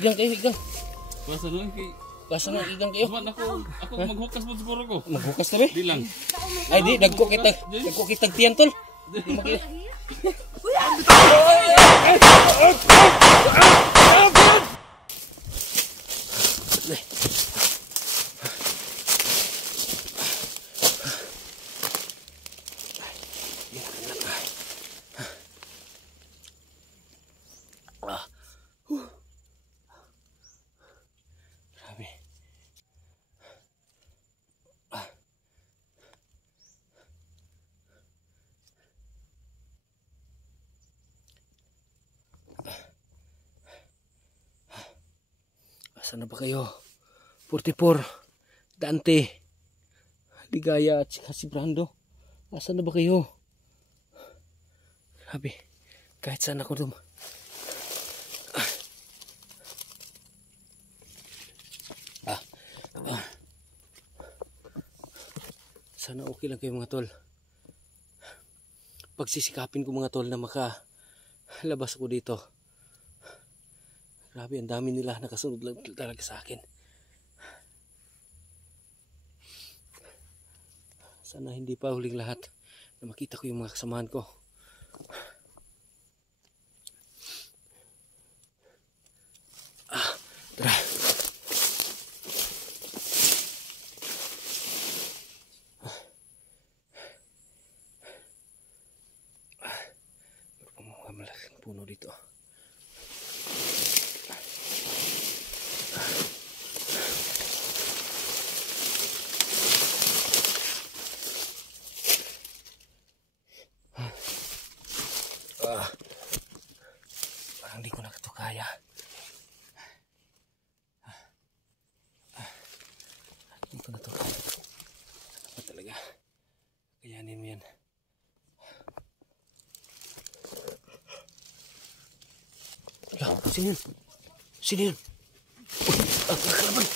Igang kayo, igang. Basta lang kay... Basta nga igang kayo. Ako maghukas mo siguro ko. Maghukas na ba? Di lang. Ay di, nagko kitag tiyan tol. Di makita. Asan na ba kayo? 44, Dante, Ligaya at si Brando. Asan na ba kayo? Grabe, kahit saan ako dum. Sana okay lang kayo mga tol. Pagsisikapin ko mga tol na makalabas ako dito. Grabe, ang dami nila nakasunod lang talaga sa akin. Sana hindi pa huling lahat na makita ko yung mga kasamahan ko. Tara. Meron mga malaking puno dito. Parang di ko na ito kaya. Di ko na ito kaya. Ano talaga? Kayanin mo yan. Wala, sino yun? Sino yun? Mga kalaban!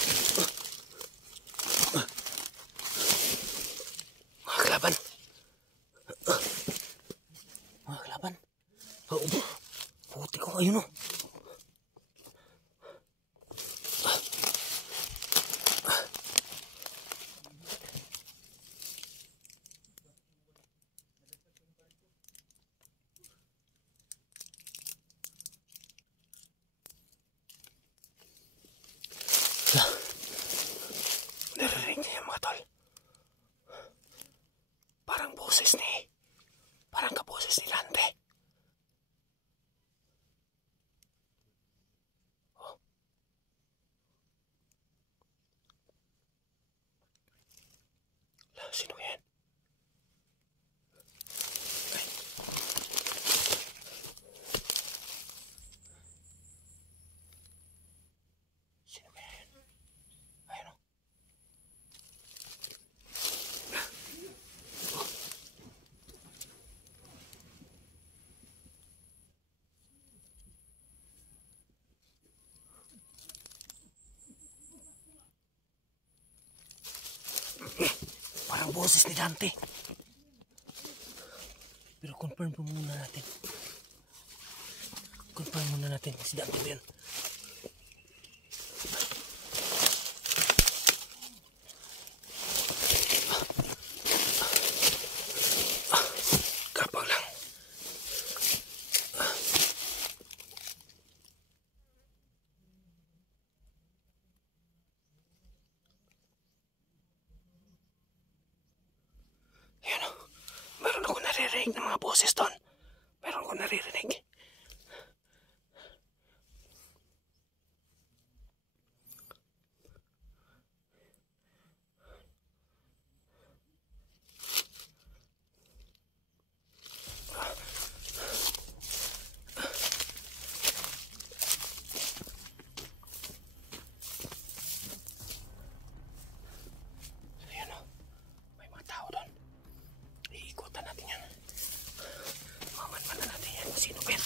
Mga kalaban! Mga kalaban! Puti ko, ayun o. Narinig niyo yung mga tol. Parang kaboses ni Dante. Sino yan? Ay. Sino yan? Ayun o. Parang boses ni Dante. Pero confirm muna natin. Confirm muna natin si Dante ba yan. Kapag lang. Meron ako naririnig ng mga boses doon. Meron ako naririnig. Ayan o. May mga tao doon. Iikutan natin yan. Maman natin yan. Sino ba yan?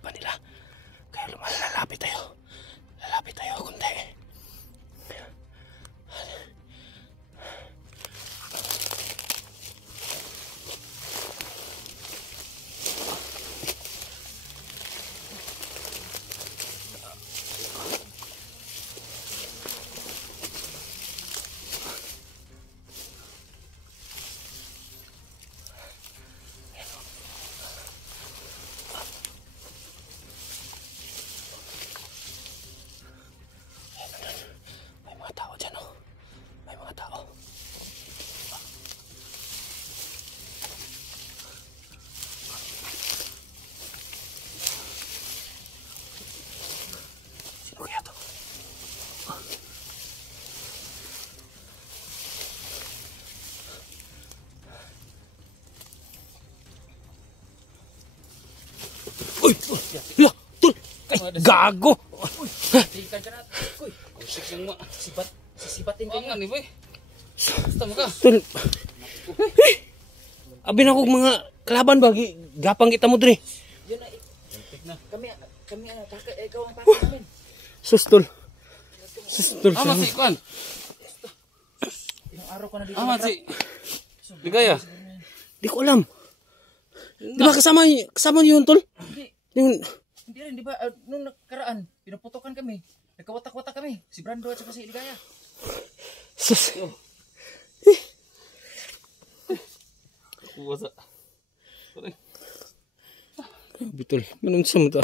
laban nila. Kaya lalapit tayo. Lalapit tayo konti. Uy! Hala! Tol! Ay, gago! Tingkan ka natin. Uy! Kusik lang mo. Sisipatin ka nga ni boy. Basta mo ka. Tol! Abi na kong mga kalaban ba? Gapang kita mo dre. Yun na. Kami ikaw ang paka namin. Sus, tol. Sus, tol. Ama si Kwan. Ilang araw ka na dito. Ama si. Ligaya. Di ko alam. Di ba kasama niyo yun, tol? Yung... Hindi rin, di ba? Nung nakaraan, pinuputokan kami. Nagkawatak-watak kami. Si Brando at saka si Ligaya. Sus. Kuwasa. Sorry. Grabe, tol. Manong sa mo to.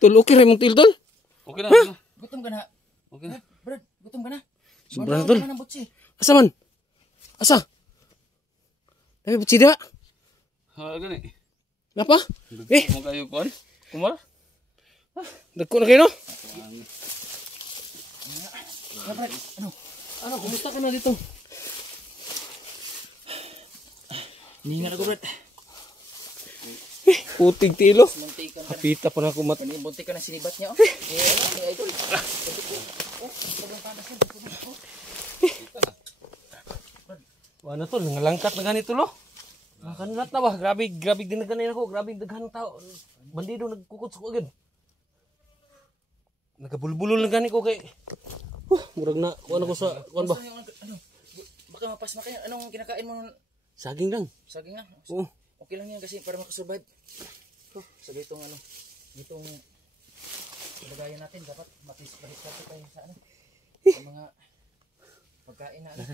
Tol, okay rin mong til, tol? Okay na. Okay na. Gutom ka na. Okay na. Brad, gutom ka na. Sobrang, Magbawa tol. ka ng butsi. Asa man? Asa? Dami ba sida? Ha, gani. Napa? Eh, Kung kayo Kwan? Kumar? dagko na kayo, no? Brad, Ano, kumusta ka na dito? Ningan ako, Brad. Puting tilo. Muntikan ka na. Hapita pa na ako mat... Muntik ka na sinibat niya, oh. Ni Idol. Sobrang panas yan. Ano tol, ngalangkat na ganito, lo? Nakanulat na ba? Grabe din na ganin ako. Grabe daghan tao. Bandido nagkukuts ko agad. Nagabulbulol na gani ko kay... murag na, kuhan ako sa... Kuhan ba? Ano? Baka mapasma kayo. Anong kinakain mo? Saging lang. Saging na. Oo. Okay lang yan kasi para makasurvive. Sabi itong ano, itong lagayan natin dapat matis-balik tayo sa ano, sa mga pagkain na ano.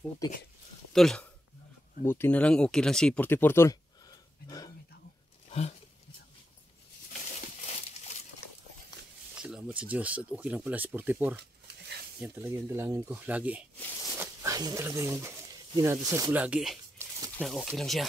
Putik. Tol, buti na lang okay lang si 44, tol. Ha? Salamat sa Diyos at okay lang pala si 44. Yan talaga yung dalangin ko lagi. Yan talaga yung dinadasal ko lagi. Na okay lang siya.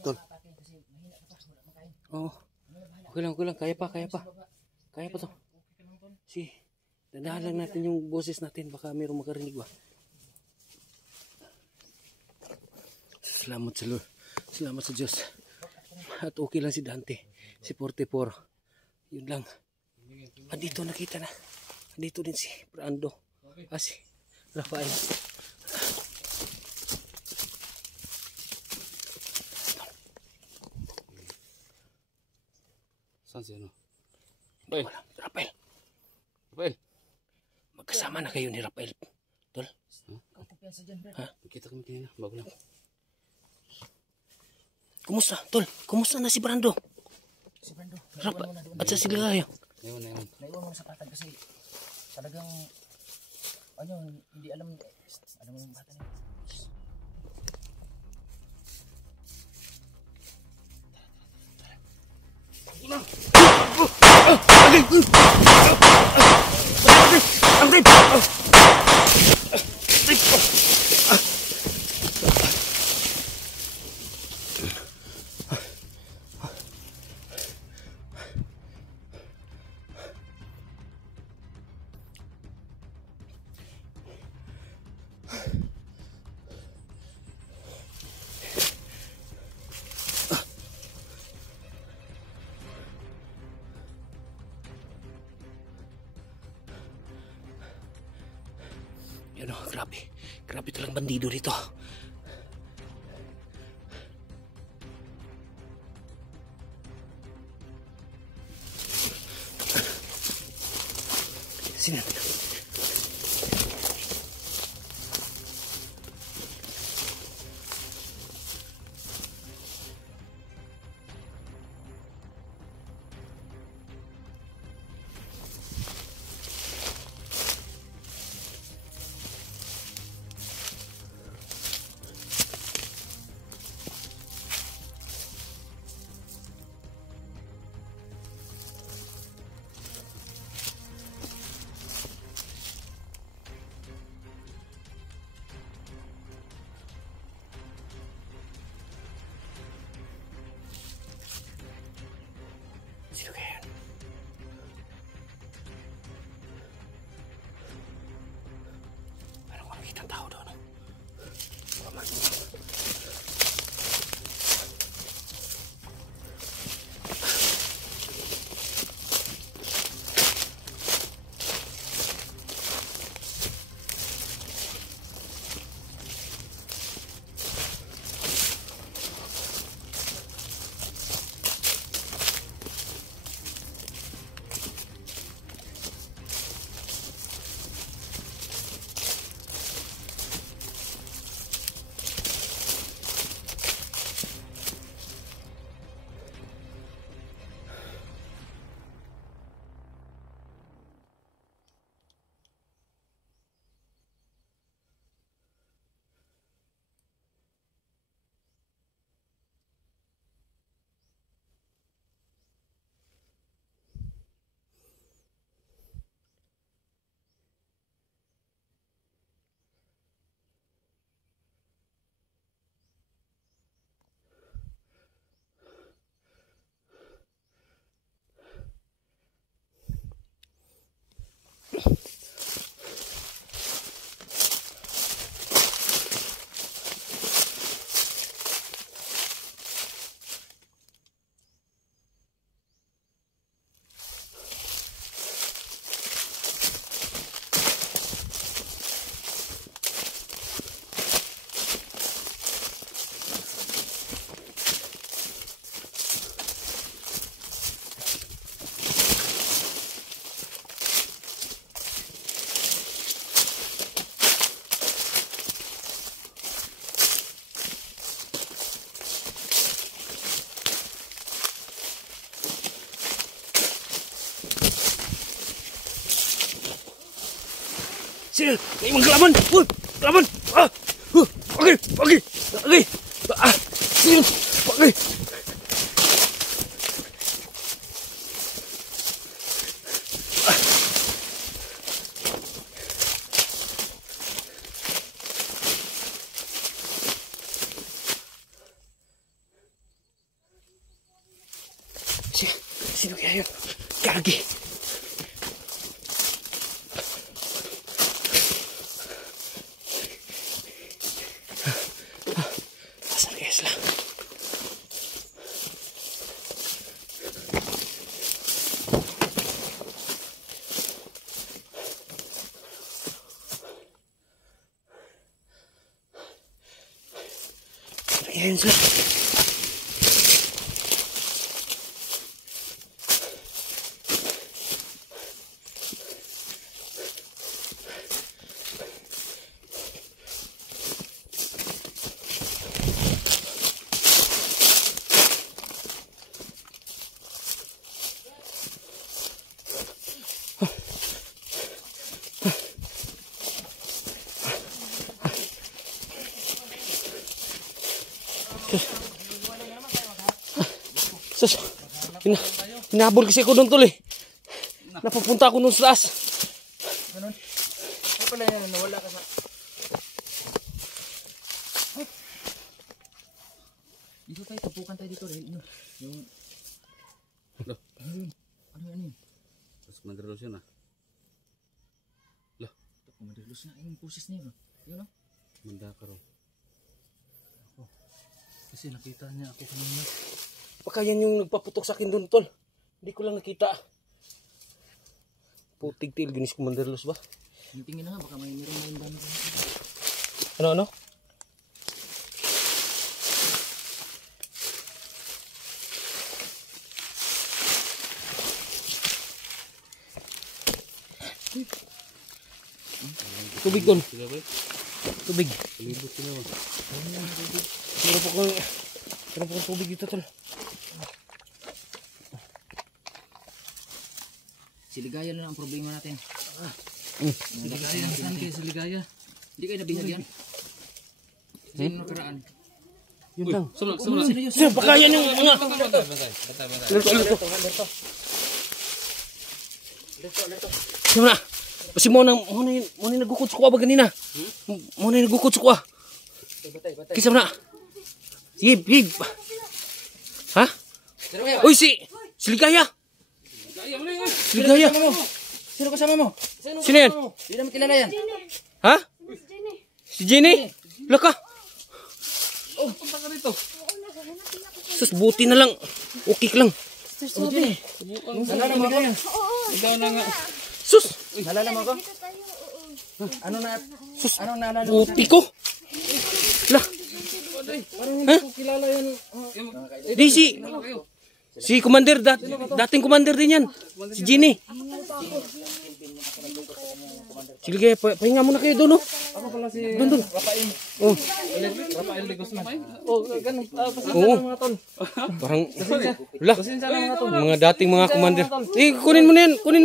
Tol. Oh. Okay lang. Kaya pa. Kaya pa to. Si, dandahan lang natin yung boses natin. Baka mayroong makarinig ba. Salamat sa Lord. Salamat sa Diyos. At okay lang si Dante. Si 44. Yun lang. Andito nakita na. Andito din si Brando. Si Rafael. Saan si ano? Rafael. Rafael. Rafael. Magkasama na kayo ni Rafael. Tol. Kumpiyansa dyan, Brad. Ha? Nakita kami kanina. Bago lang. Kumusta? Tol. Kumusta na si Brando? Si Brando, Rafael. At sa Siligaya. Naiwan. naiwan mo na sa patag kasi talagang ano, hindi alam mo yung bata na yun. Yan o, grabe. Grabe talagang bandido dito. Sino? Sino kaya yan? Parang ko nakikita ang tao doon. Tama. Sino? May mga kalaban! Kalaban! Pagi! Pagi! Pagi! Sino? Pagi! Sino kaya yun? Gagi! Ayan sila. Sus, hinabol kasi ako doon tol eh. Napapunta ako doon sa taas. Ganun? Ano pala yan? Nawala ka sa... Dito tayo, tapukan tayo dito rin. Yung... Lo. Ano yun? Terus madalos yun ah. Lo. Madalos na yung process na yun. Yun o. Manda ka ron. Kasi nakita niya ako kanina. Baka yan yung nagpaputok sa akin doon, tol. Hindi ko lang nakita. Putig til, ginis Commander Los ba? Tingin na nga, baka may meron na yung Ano? Tubig doon. Sige ba? Tubig. Palibot ko naman. Meron po kong tubig dito, tol. Siligaya na lang ang problema natin. Siligaya. Saan kayo sa ligaya? Hindi kayo nabihag yan? Sino nakaraan? Yun lang. Sulod. Sir, baka yan yung mga... Bantay. Lerto. Sino na? Kasi mo na nagukod sa kuwa ba ganina? Mo na nagukod sa kuwa. Kisa mo na. Sige. Ha? Uy, si Ligaya. Ligaya. Sino kasama mo? Sino yan? Hindi naman kilala yan. Ha? Si Jenny? Laka. Punta ka dito. Sus, buti na lang. Okay lang. Nalala mo ako? Ikaw na nga. Sus, Nalala mo ako? Ano naalala mo? buti ko. Lah, Parang hindi ko kilala yan. di si Commander, dating Commander din yan. Si Jenny. Sige, pahinga muna kayo doon, oh. Ako pala si Doon. Rafael. Oh, Rafael de Guzman. Ganun. oo. Parang, lah, mga dating mga Commander. Kunin mo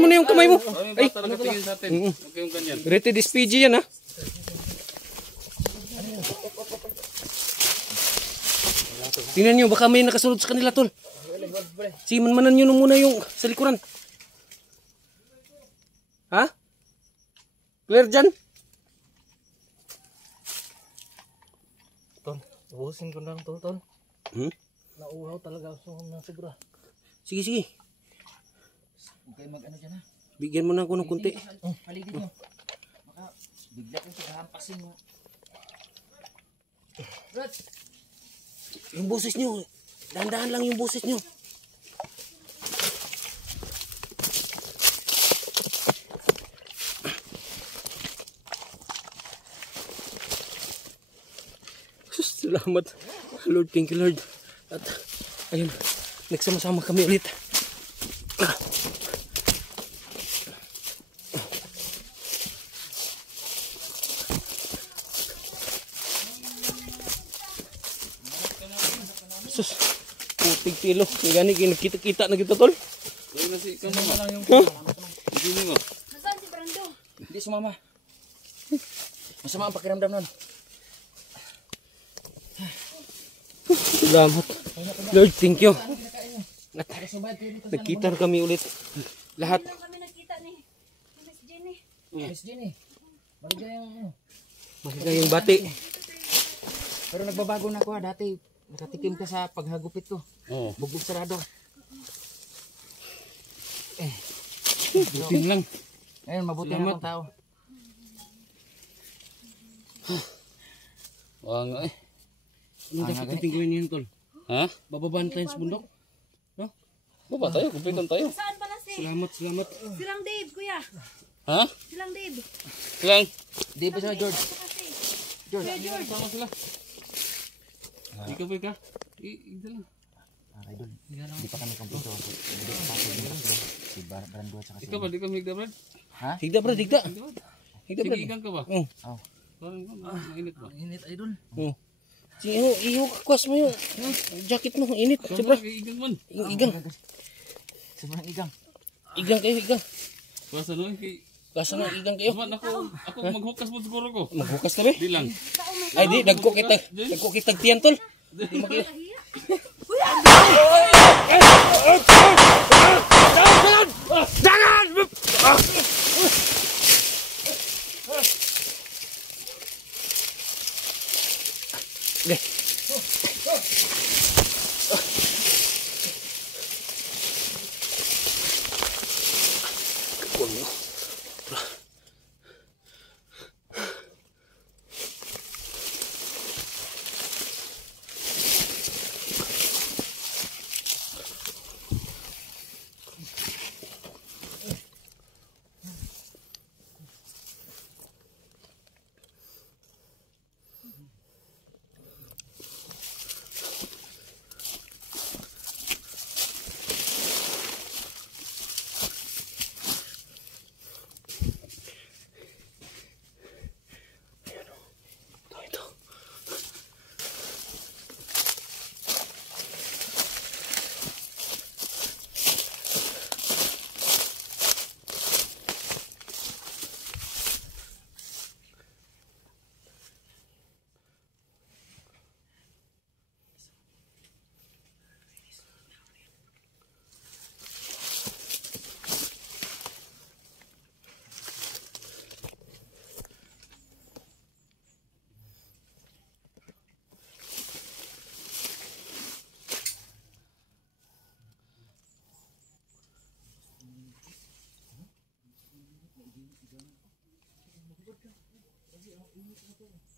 na yung kamay mo. Ay, talaga tingin sa atin. Huwag kayong ganyan. Rated SPG yan, ha. Tingnan nyo, baka may nakasunod sa kanila, tol. Simanmanan nyo muna yung sa likuran. Ha? Clear dyan? Ton, ubusin ko lang to, Ton. Nauuhaw talaga ako na sobra. Sige. Huwag kayo mag-ano dyan, ha? Bigyan mo na ako ng kunti. Paligid nyo. Baka bigla kong paghahampasin mo. Brad! Yung boses nyo. Dahan-dahan lang yung boses nyo. Salamat. Lord, thank you, Lord. At ayun, nagsama-sama kami ulit. Sus, puting tilo. Gani, kita-kita na kita, tol. Ayun na si ikaw na lang yung hindi mo. Nasaan si Brando? Hindi sumama. Masama ang pakiramdam nun. Salamat. Lord, thank you. At nagkita na kami ulit. Lahat. Hindi lang kami nakita ni Miss Jenny. Miss Jenny. Maligayang ano. Maligayang bati. Pero nagbabago na ako, ha. Dati nakatikim ka sa paghagupit ko. Oo. Bugbog sarado. Butin lang. Ayun, mabuti na akong tao. Wala nga eh. Ano dapat natin gawin yun, tol? Ha? Bababaan tayo sa bundok? No? Baba tayo, kumpitan tayo. Saan pala si? Salamat. Silang Dave, kuya. Ha? Silang Dave. Lang. Di ba sila, George? Kasi, George. Kuya George. Sama sila. Ikaw ba ka? Ika lang. Idol, hindi pa kami kompleto. Si Brando at saka si... Ikaw ba? Di ka migda, Brad? Ha? Higda, bro, higda. Higda, bro. Sige, ikan ka ba? Oo. Parang mainit ba? Init, Idol. Oo. Sige, kwas mo yung jacket mo. Init. Sobra. Ikan man. Igang. Sobrang igang. Igang kayo, igang. Basta no, kay... Kasa na igang kayo. Naman ako maghukas mo siguro ko. Maghukas ka ba? Di lang. Ay, di. Nagko kitag tiyan, tol. Di makita. Jangan! Okay. Ingat mo to.